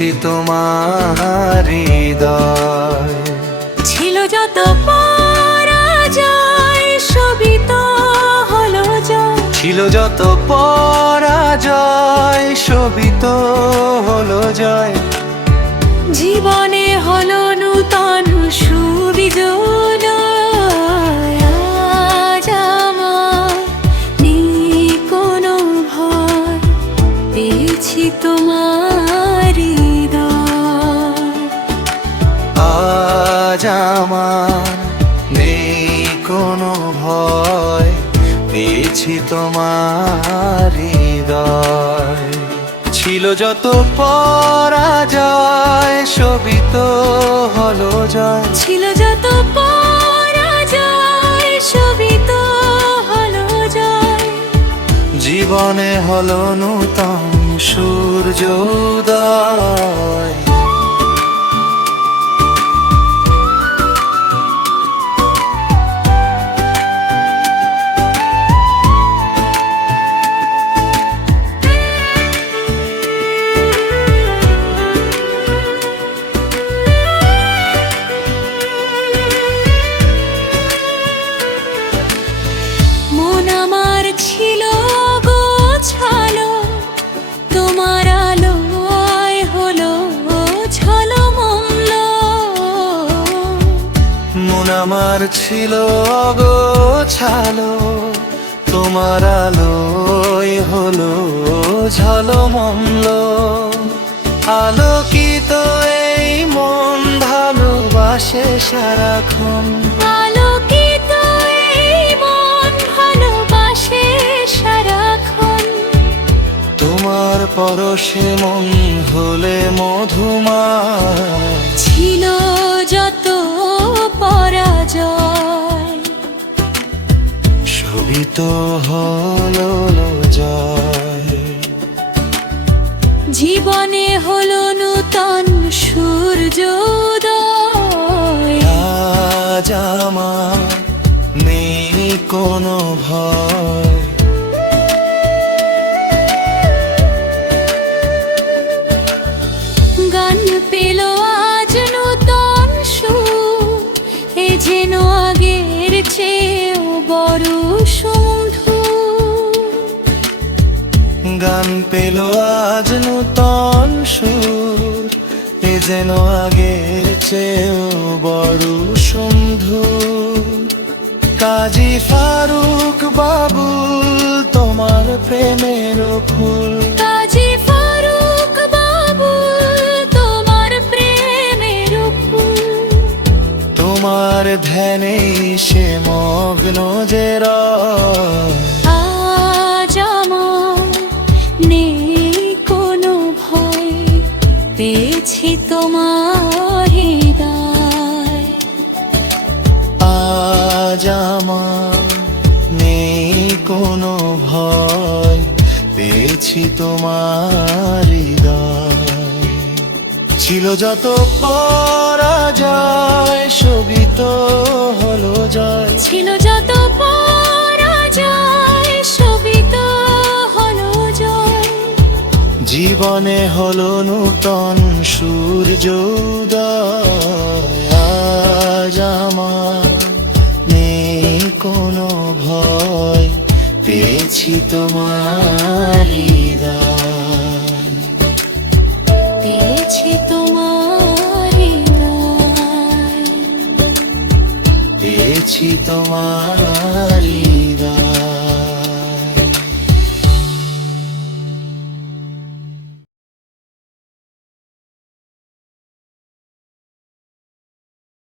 পেয়েছি তোমার হৃদয়। ছিল যত পরাজয় সবই তো হলো জয়। ছিল যত পরাজয় সবই তো হলো জয়। জীবনে হলো নূতন সুবিজয়। আজ আমার নেই কোনো ভয়, পেয়েছি তোমার হৃদয়। আজ আমার নেই কোনো ভয়, পেয়েছি তোমার হৃদয়। ছিল যত পরাজয় সবই তো হলো জয়। ছিল যত পরাজয় সবই তো হলো জয়। জীবনে হলো নূতন সূর্যোদয়। মন আমার ছিল গোছালো, তোমার আলোয় হলো ঝলমল। মন আমার ছিল গোছালো, তোমার আলোয় হলো ঝলমল। আলোকিত এই মন ভালোবাসে সারাক্ষণ। আলোকিত এই মন ভালোবাসে সারাক্ষণ। তোমার পরশে মন হলে মধুময়। ছিল যত পরাজয় সবই তো হলো জয়। জীবনে হলো নূতন সূর্যোদয়। আজ আমার নেই কোনো ভয়, গান পেল আজ নূতন সুর, এ যেন আগের চেয়েও বড় সুমধুর। গান পেল আজ নূতন সুর, এ যেন আগের চেয়েও বড় সুমধুর। কাজী ফারুক বাবুল তোমার প্রেমের ফুল। কাজী ফারুক বাবুল তোমার প্রেমের ফুল। তোমার ধ্যানে সে মগ্ন যে রয়। আজ আমার নেই কোনো ভয়, পেয়েছি তোমার হৃদয়। আজ আমার নেই কোনো ভয়, পেয়েছি তোমার হৃদয়। ছিল যত পরাজয় সবই তো হলো জয়। ছিল যত পরাজয় সবই তো হলো জয়। জীবনে হলো নূতন সূর্যোদয়। আজ আমার নেই কোনো ভয়, পেয়েছি তোমার হৃদয়। পেয়েছি তোমার হৃদয়। পেয়েছি তোমার হৃদয়।